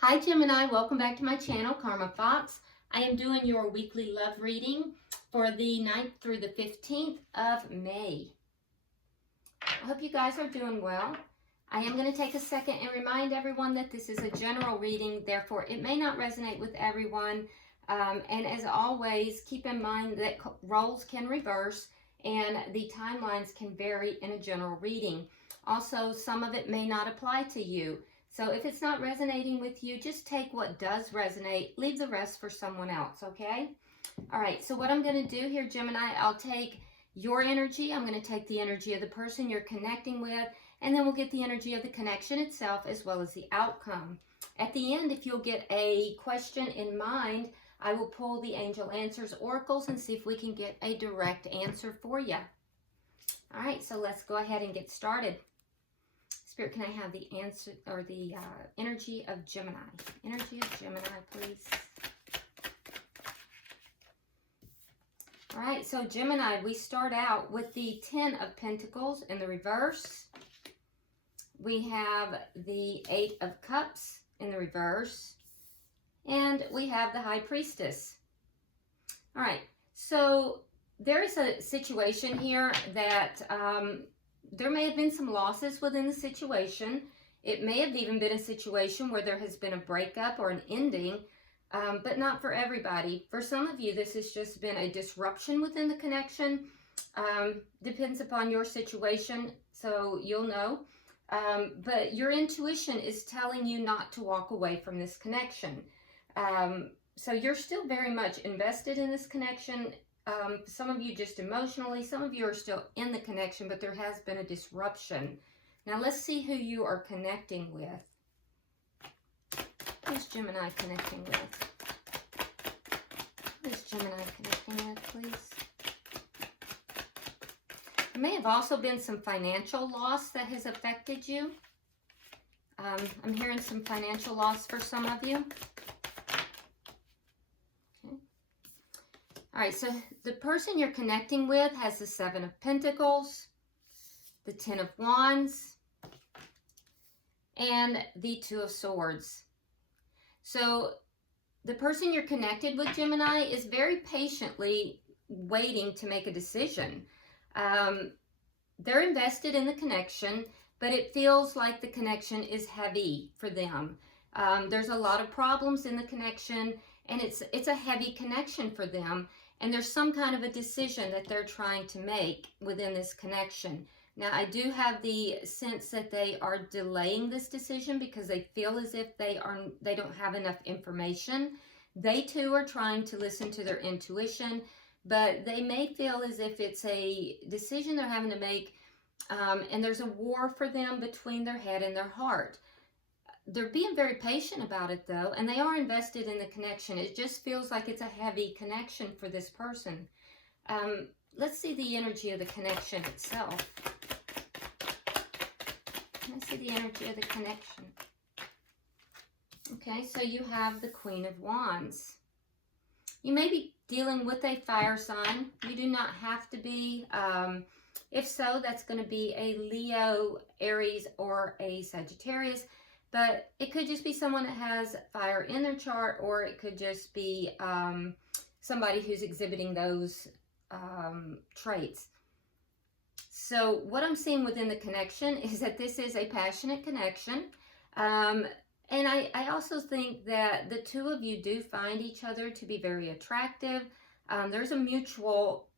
Hi Gemini, welcome back to my channel, Karma Fox. I am doing your weekly love reading for the 9th through the 15th of May. I hope you guys are doing well. I am going to take a second and remind everyone that this is a general reading, therefore it may not resonate with everyone. And as always, keep in mind that roles can reverse and the timelines can vary in a general reading. Also, some of it may not apply to you. So if it's not resonating with you, just take what does resonate, leave the rest for someone else, okay? All right, so what I'm going to do here, Gemini, I'll take your energy, I'm going to take the energy of the person you're connecting with, and then we'll get the energy of the connection itself as well as the outcome. At the end, if you'll get a question in mind, I will pull the Angel Answers Oracles and see if we can get a direct answer for you. All right, so let's go ahead and get started. Spirit, can I have the answer or the energy of Gemini? Energy of Gemini, please. All right, so Gemini, we start out with the 10 of Pentacles in the reverse. We have the 8 of Cups in the reverse. And we have the High Priestess. All right, so there is a situation here that there may have been some losses within the situation. It may have even been a situation where there has been a breakup or an ending, but not for everybody. For some of you, this has just been a disruption within the connection. Depends upon your situation, so you'll know. But your intuition is telling you not to walk away from this connection. So you're still very much invested in this connection. Some of you just emotionally, some of you are still in the connection, but there has been a disruption. Now let's see who you are connecting with. Who's Gemini connecting with? Who's Gemini connecting with, please? There may have also been some financial loss that has affected you. I'm hearing some financial loss for some of you. All right, so the person you're connecting with has the 7 of Pentacles, the 10 of Wands, and the 2 of Swords. So the person you're connected with, Gemini, is very patiently waiting to make a decision. They're invested in the connection, but it feels like the connection is heavy for them. There's a lot of problems in the connection, and it's a heavy connection for them. And there's some kind of a decision that they're trying to make within this connection. Now, I do have the sense that they are delaying this decision because they feel as if they don't have enough information. They too are trying to listen to their intuition, but they may feel as if it's a decision they're having to make, and there's a war for them between their head and their heart. They're being very patient about it, though, and they are invested in the connection. It just feels like it's a heavy connection for this person. Let's see the energy of the connection itself. Let's see the energy of the connection. Okay, so you have the Queen of Wands. You may be dealing with a fire sign. You do not have to be. If so, that's going to be a Leo, Aries, or a Sagittarius. But it could just be someone that has fire in their chart, or it could just be somebody who's exhibiting those traits. So what I'm seeing within the connection is that this is a passionate connection. And I also think that the two of you do find each other to be very attractive. There's a mutual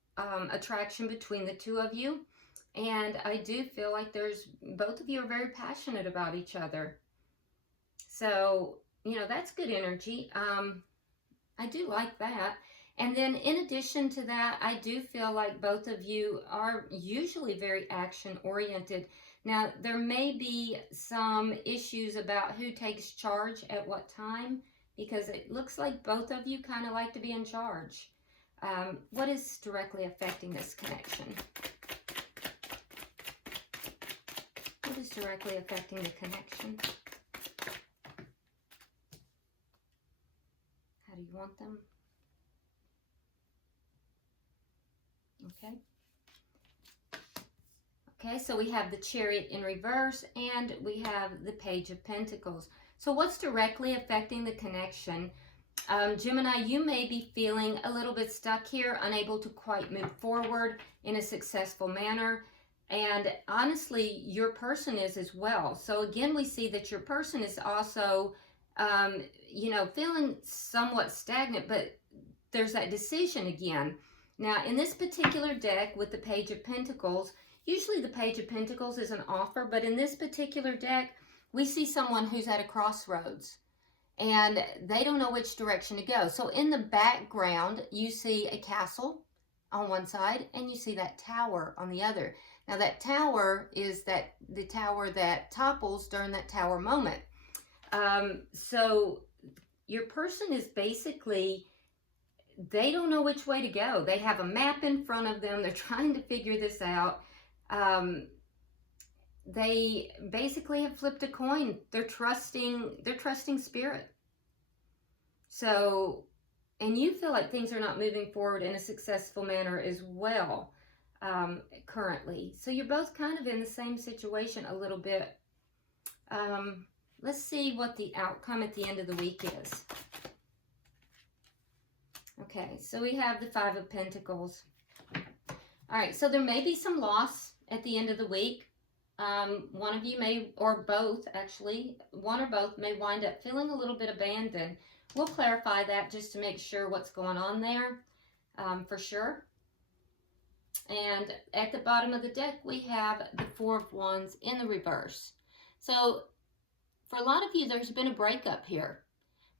attraction between the two of you. And I do feel like both of you are very passionate about each other. So, you know, that's good energy. I do like that. And then in addition to that, I do feel like both of you are usually very action-oriented. Now, there may be some issues about who takes charge at what time, because it looks like both of you kind of like to be in charge. What is directly affecting this connection? What is directly affecting the connection? How do you want them? Okay. Okay, so we have the Chariot in reverse, and we have the Page of Pentacles. So what's directly affecting the connection? Gemini, you may be feeling a little bit stuck here, unable to quite move forward in a successful manner. And honestly, your person is as well. So again, we see that your person is also, you know, feeling somewhat stagnant, but there's that decision again. Now, in this particular deck with the Page of Pentacles, usually the Page of Pentacles is an offer, but in this particular deck, we see someone who's at a crossroads and they don't know which direction to go. So in the background, you see a castle on one side and you see that tower on the other. Now that tower is the tower that topples during that tower moment. So your person is basically, they don't know which way to go. They have a map in front of them. They're trying to figure this out. They basically have flipped a coin. They're trusting spirit. So, and you feel like things are not moving forward in a successful manner as well, currently. So you're both kind of in the same situation a little bit. Let's see what the outcome at the end of the week is. Okay, so we have the Five of Pentacles. All right, so there may be some loss at the end of the week. One of you may, or both actually, one or both may wind up feeling a little bit abandoned. We'll clarify that just to make sure what's going on there, for sure. And at the bottom of the deck, we have the Four of Wands in the reverse. So for a lot of you, there's been a breakup here.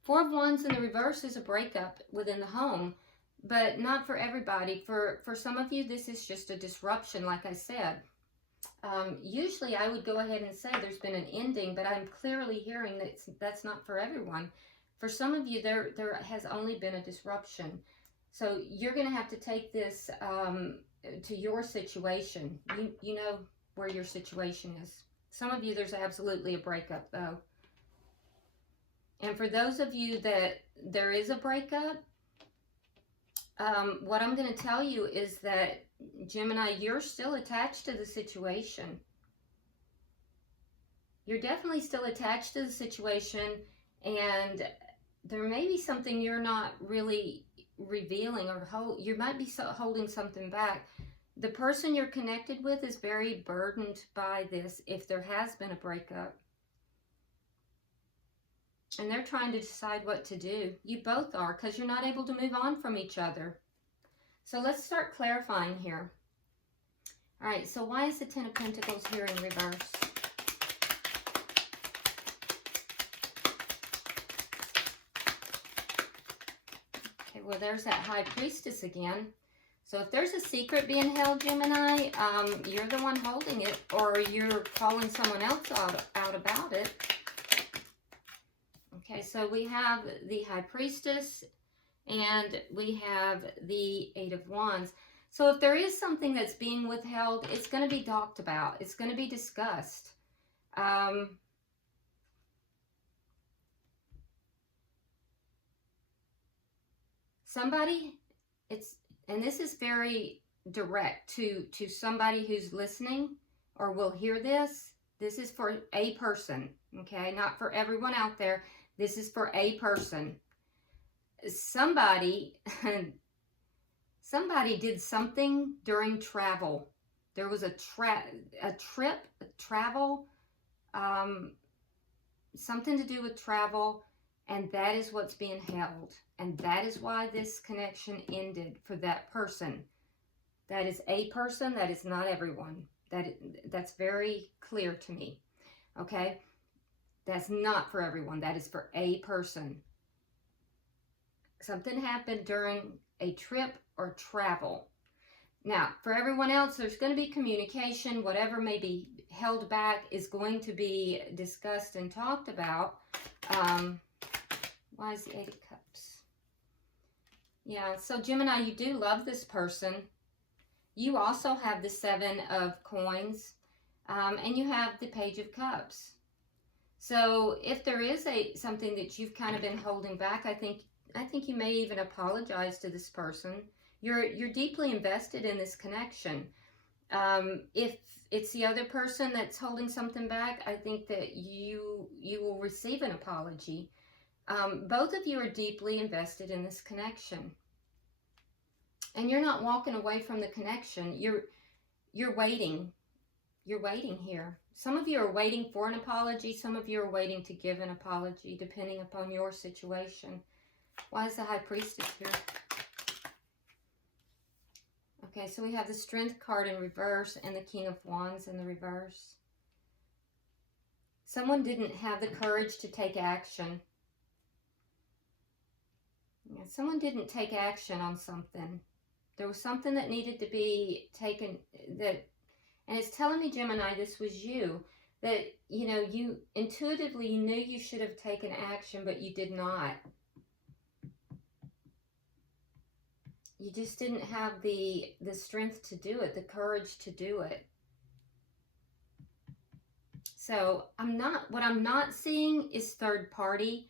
Four of Wands in the reverse is a breakup within the home, but not for everybody. For some of you, this is just a disruption, like I said. Usually I would go ahead and say there's been an ending, but I'm clearly hearing that that's not for everyone. For some of you, there has only been a disruption. So you're going to have to take this to your situation. You know where your situation is. Some of you, there's absolutely a breakup, though. And for those of you that there is a breakup, what I'm going to tell you is that, Gemini, you're still attached to the situation. You're definitely still attached to the situation, and there may be something you're not really revealing, or you might be holding something back. The person you're connected with is very burdened by this if there has been a breakup. And they're trying to decide what to do. You both are, because you're not able to move on from each other. So let's start clarifying here. All right, so why is the Ten of Pentacles here in reverse? Okay, well, there's that High Priestess again. So if there's a secret being held, Gemini, you're the one holding it, or you're calling someone else out about it. Okay, so we have the High Priestess, and we have the Eight of Wands. So if there is something that's being withheld, it's going to be talked about. It's going to be discussed. And this is very direct to somebody who's listening or will hear this. This is for a person, okay? Not for everyone out there. This is for a person. Somebody did something during travel. There was a travel, something to do with travel, and that is what's being held. And that is why this connection ended for that person. That is a person, that is not everyone. That's very clear to me, okay? That's not for everyone. That is for a person. Something happened during a trip or travel. Now, for everyone else, there's going to be communication. Whatever may be held back is going to be discussed and talked about. Why is the Eight of Cups? Yeah, so Gemini, you do love this person. You also have the Seven of Coins, and you have the Page of Cups. So if there is something that you've kind of been holding back, I think you may even apologize to this person. You're deeply invested in this connection. If it's the other person that's holding something back, I think that you will receive an apology. Both of you are deeply invested in this connection. And you're not walking away from the connection. You're waiting. You're waiting here. Some of you are waiting for an apology. Some of you are waiting to give an apology, depending upon your situation. Why is the High Priestess here? Okay, so we have the Strength card in reverse and the King of Wands in the reverse. Someone didn't have the courage to take action. Yeah, someone didn't take action on something. There was something that needed to be taken, and it's telling me, Gemini, this was you, that, you know, you intuitively knew you should have taken action, but you did not. You just didn't have the strength to do it, the courage to do it. So what I'm not seeing is third party.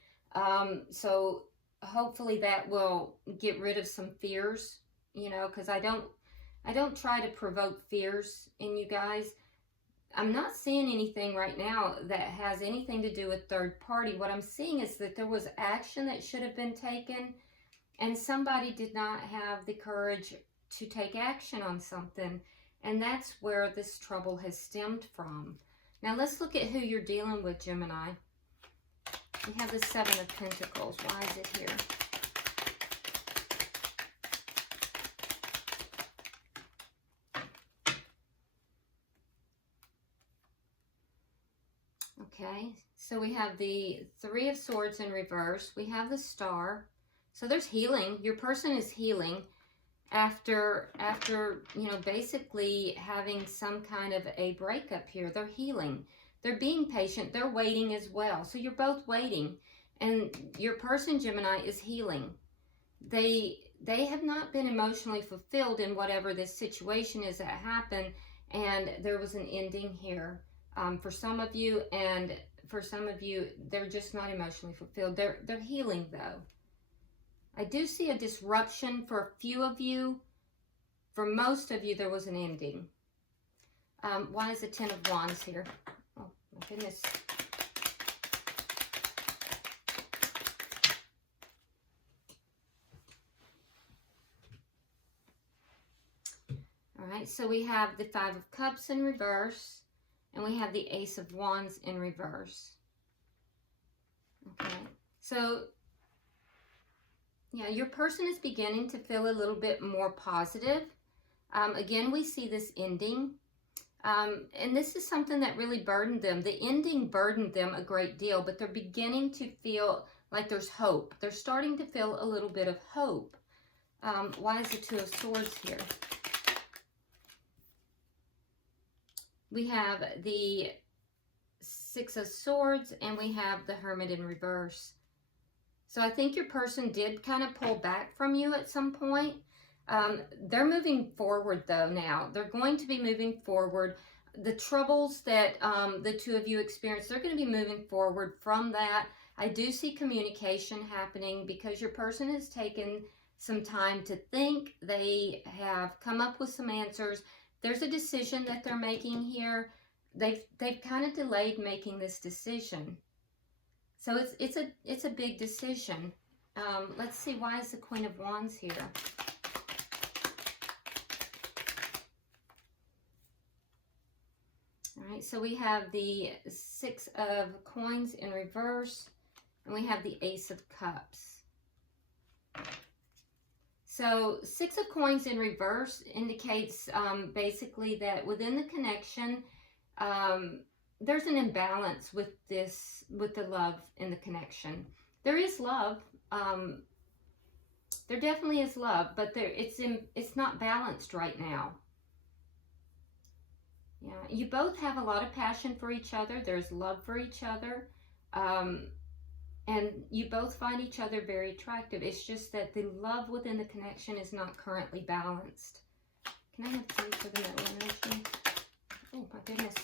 So hopefully that will get rid of some fears, you know, because I don't try to provoke fears in you guys. I'm not seeing anything right now that has anything to do with third party. What I'm seeing is that there was action that should have been taken, and somebody did not have the courage to take action on something. And that's where this trouble has stemmed from. Now let's look at who you're dealing with, Gemini. We have the Seven of Pentacles. Why is it here? Okay, so we have the Three of Swords in reverse. We have the Star. So there's healing. Your person is healing after you know, basically having some kind of a breakup here. They're healing. They're being patient. They're waiting as well. So you're both waiting. And your person, Gemini, is healing. They have not been emotionally fulfilled in whatever this situation is that happened. And there was an ending here for some of you. And for some of you, they're just not emotionally fulfilled. They're healing, though. I do see a disruption for a few of you. For most of you, there was an ending. Why is the Ten of Wands here? Oh, my goodness. All right, so we have the Five of Cups in reverse, and we have the Ace of Wands in reverse. Okay, so yeah, your person is beginning to feel a little bit more positive. Again, we see this ending. And this is something that really burdened them. The ending burdened them a great deal, but they're beginning to feel like there's hope. They're starting to feel a little bit of hope. Why is the Two of Swords here? We have the Six of Swords, and we have the Hermit in reverse. So I think your person did kind of pull back from you at some point. They're moving forward, though, now. They're going to be moving forward. The troubles that the two of you experienced, they're going to be moving forward from that. I do see communication happening because your person has taken some time to think. They have come up with some answers. There's a decision that they're making here. They've kind of delayed making this decision. So it's a big decision. Let's see, why is the Queen of Wands here? All right, so we have the Six of Coins in reverse, and we have the Ace of Cups. So Six of Coins in reverse indicates basically that within the connection, there's an imbalance with the love in the connection. There is love. There definitely is love, but it's not balanced right now. Yeah, you both have a lot of passion for each other. There's love for each other. And you both find each other very attractive. It's just that the love within the connection is not currently balanced. Can I have three for the middle energy? Oh, my goodness.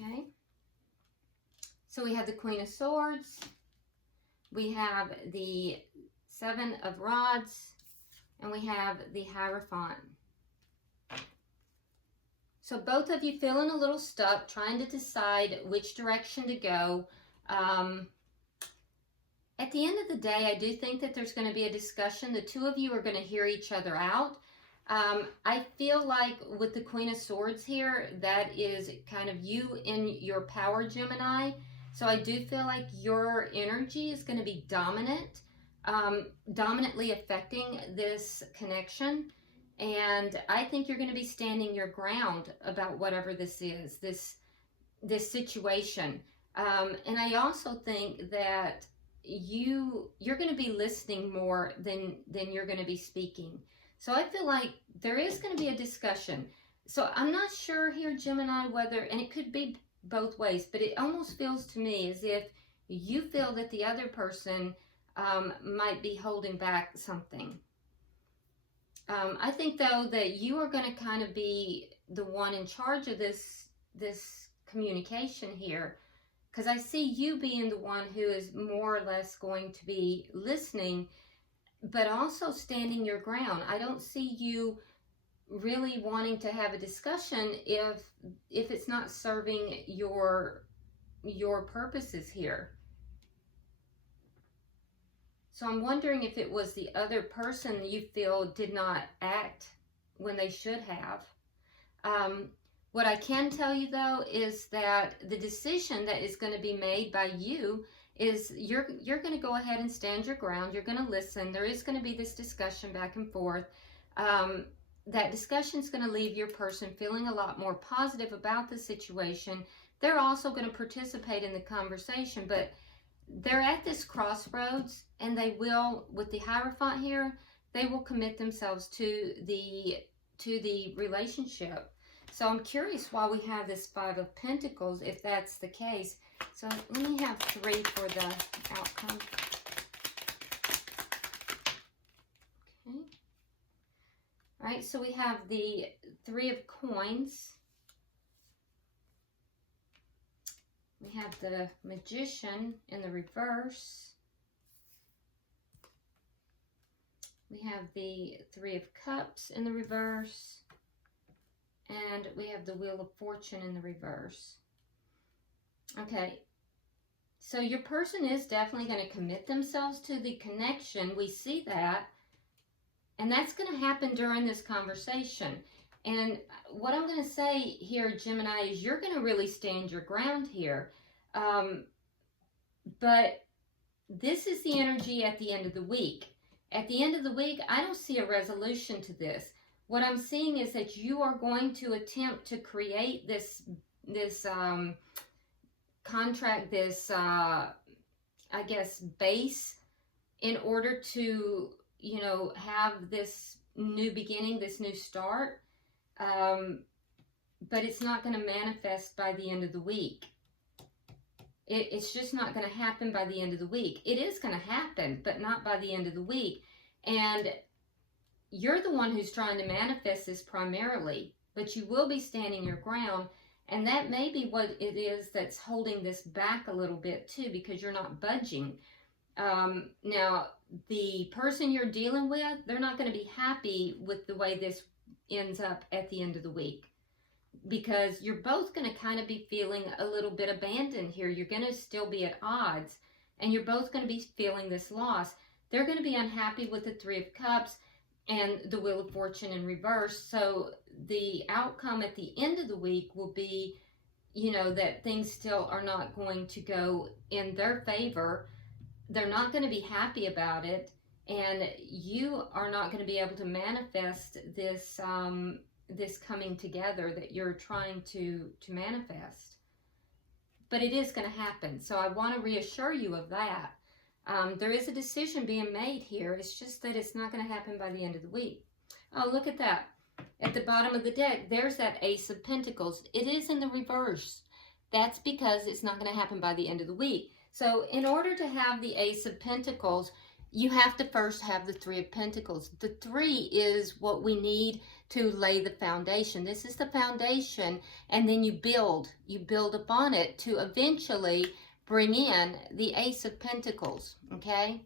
Okay. So we have the Queen of Swords. We have the Seven of Rods. and we have the Hierophant. So both of you feeling a little stuck, trying to decide which direction to go. At the end of the day, I do think that there's going to be a discussion. The two of you are going to hear each other out. I feel like with the Queen of Swords here, that is kind of you in your power, Gemini. So I do feel like your energy is going to be dominant, dominantly affecting this connection. And I think you're going to be standing your ground about whatever this is, this situation. And I also think that you're going to be listening more than you're going to be speaking. So I feel like there is going to be a discussion. So I'm not sure here, Gemini, whether, and it could be both ways, but it almost feels to me as if you feel that the other person might be holding back something. I think, though, that you are going to kind of be the one in charge of this communication here, because I see you being the one who is more or less going to be listening, but also standing your ground. I don't see you really wanting to have a discussion if it's not serving your purposes here. So I'm wondering if it was the other person you feel did not act when they should have. What I can tell you, though, is that the decision that is going to be made by you is you're going to go ahead and stand your ground. You're going to listen. There is going to be this discussion back and forth. That discussion is going to leave your person feeling a lot more positive about the situation. They're also going to participate in the conversation, but they're at this crossroads, and they will, with the Hierophant here, they will commit themselves to the relationship. So I'm curious why we have this Five of Pentacles, if that's the case. So let me have 3 for the outcome. Okay. All right, so we have the 3 of Coins. We have the Magician in the reverse. We have the 3 of Cups in the reverse. And we have the Wheel of Fortune in the reverse. Okay, so your person is definitely going to commit themselves to the connection. We see that. And that's going to happen during this conversation. And what I'm going to say here, Gemini, is you're going to really stand your ground here. But this is the energy at the end of the week. At the end of the week, I don't see a resolution to this. What I'm seeing is that you are going to attempt to create this contract, this, I guess, base in order to, you know, have this new beginning, this new start. But it's not going to manifest by the end of the week. It's just not going to happen by the end of the week. It is going to happen, but not by the end of the week. And you're the one who's trying to manifest this primarily, but you will be standing your ground. And that may be what it is that's holding this back a little bit too, because you're not budging. Now, the person you're dealing with, they're not going to be happy with the way this ends up at the end of the week, because you're both going to kind of be feeling a little bit abandoned here. You're going to still be at odds, and you're both going to be feeling this loss. They're going to be unhappy with the 3 of Cups and the Wheel of Fortune in reverse. So the outcome at the end of the week will be, you know, that things still are not going to go in their favor. They're not going to be happy about it, and you are not going to be able to manifest this this coming together that you're trying to manifest. But it is going to happen. So I want to reassure you of that. There is a decision being made here. It's just that it's not going to happen by the end of the week. Oh, look at that. At the bottom of the deck, there's that Ace of Pentacles. It is in the reverse. That's because it's not going to happen by the end of the week. So in order to have the Ace of Pentacles, you have to first have the 3 of Pentacles. The 3 is what we need to lay the foundation. This is the foundation, and then you build upon it to eventually bring in the Ace of Pentacles, okay?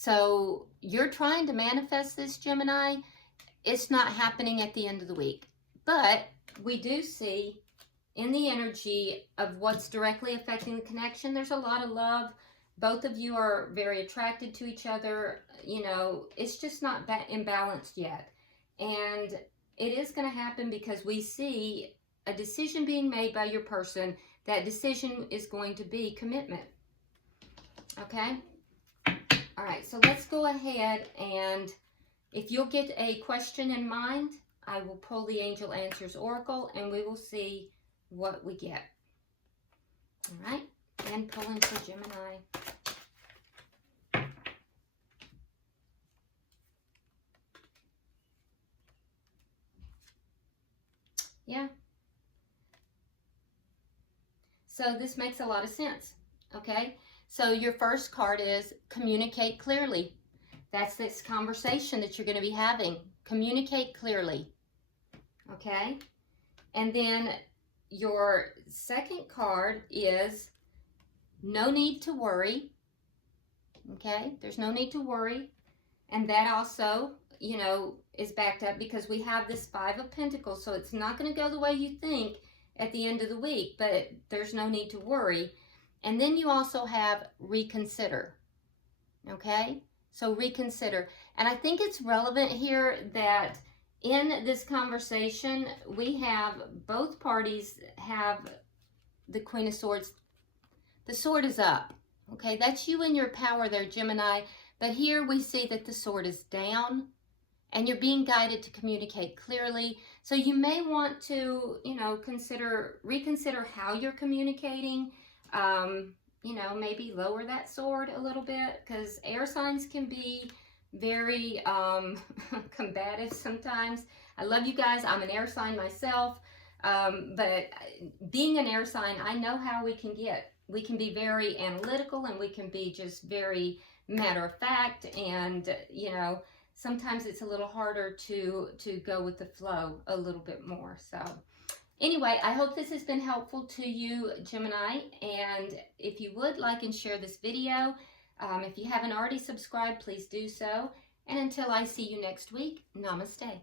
So you're trying to manifest this, Gemini. It's not happening at the end of the week. But we do see in the energy of what's directly affecting the connection, there's a lot of love. Both of you are very attracted to each other. You know, it's just not that imbalanced yet. And it is going to happen because we see a decision being made by your person. That decision is going to be commitment. Okay? All right, so let's go ahead, and if you'll get a question in mind, I will pull the Angel Answers Oracle and we will see what we get. All right, and pulling for Gemini. Yeah. So this makes a lot of sense, okay? So your first card is communicate clearly. That's this conversation that you're going to be having. Communicate clearly, okay? And then your second card is no need to worry, okay? There's no need to worry. And that also, you know, is backed up because we have this Five of Pentacles, so it's not going to go the way you think at the end of the week, but there's no need to worry. And then you also have reconsider, okay? So reconsider. And I think it's relevant here that in this conversation, we have both parties have the Queen of Swords. The sword is up, okay? That's you and your power there, Gemini. But here we see that the sword is down and you're being guided to communicate clearly. So you may want to, you know, reconsider how you're communicating. You know, maybe lower that sword a little bit because air signs can be very combative sometimes. I love you guys. I'm an air sign myself. But being an air sign, I know how we can get. We can be very analytical and we can be just very matter of fact, and you know, sometimes it's a little harder to go with the flow a little bit more. So anyway, I hope this has been helpful to you, Gemini, and if you would like and share this video, if you haven't already subscribed, please do so, and until I see you next week, namaste.